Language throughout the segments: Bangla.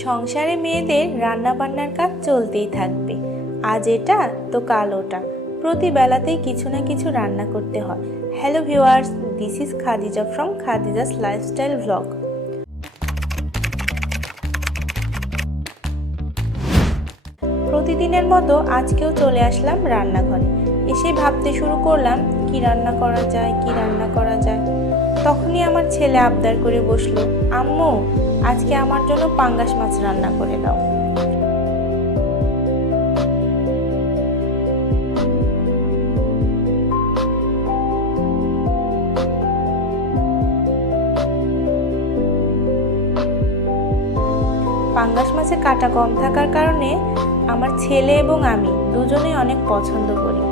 সংসারে মেয়েদের রান্না বান্নার কাজ চলতেই থাকবে। আজ এটা তো কাল ওটা, প্রতি বেলাতেই কিছু না কিছু রান্না করতে হয়। Hello viewers, this is Khadija from Khadija's lifestyle blog. প্রতিদিনের মতো আজকেও চলে আসলাম রান্নাঘরে। এসে ভাবতে শুরু করলাম কি রান্না করা যায়। তখনই আমার ছেলে আবদার করে বসলো, আম্মু আজকে আমার জন্য পাঙ্গাস মাছ রান্না করে দাও। পাঙ্গাস মাছের কাঁটা কম থাকার কারণে আমার ছেলে এবং আমি দুজনেই অনেক পছন্দ করি।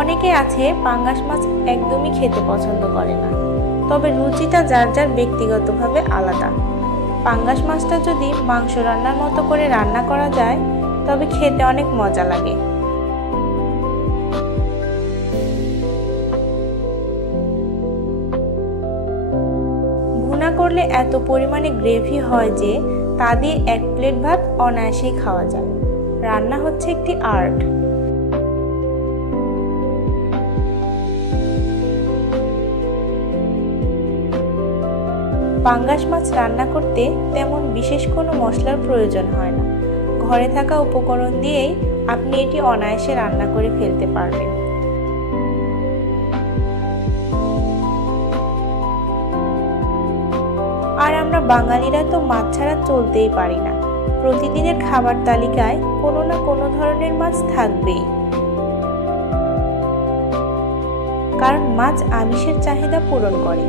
অনেকে আছে পাঙ্গাস মাছ একদমই খেতে পছন্দ করে না, তবে রুচিটা যার যার ব্যক্তিগতভাবে আলাদা। পাঙ্গাস মাছটা যদি মাংস রান্নার মতো করে রান্না করা যায় তবে খেতে অনেক মজা লাগে। ভুনা করলে এত পরিমাণে গ্রেভি হয় যে তা দিয়ে এক প্লেট ভাত অনায়াসেই খাওয়া যায়। রান্না হচ্ছে একটি আর্ট। পাঙ্গাস মাছ রান্না করতে তেমন বিশেষ কোনো মশলার প্রয়োজন হয় না। ঘরে থাকা উপকরণ দিয়েই আপনি এটি অনায়াসে রান্না করে ফেলতে পারবেন। আর আমরা বাঙালিরা তো মাছ ছাড়া চলতেই পারি না। প্রতিদিনের খাবার তালিকায় কোনো না কোনো ধরনের মাছ থাকবেই, কারণ মাছ আমিষের চাহিদা পূরণ করে।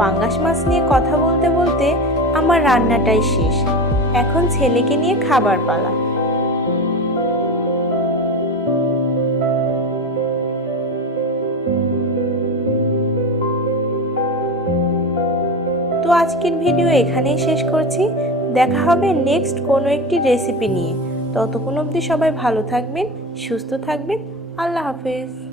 পাঙ্গাস মাছ নিয়ে কথা বলতে বলতে আমার রান্নাটাই শেষ। এখন ছেলেকে নিয়ে খাবার পালা। তো আজকের ভিডিও এখানেই শেষ করছি। দেখা হবে নেক্সট কোনো একটি রেসিপি নিয়ে। ততক্ষণ অবধি সবাই ভালো থাকবেন, সুস্থ থাকবেন। আল্লাহ হাফেজ।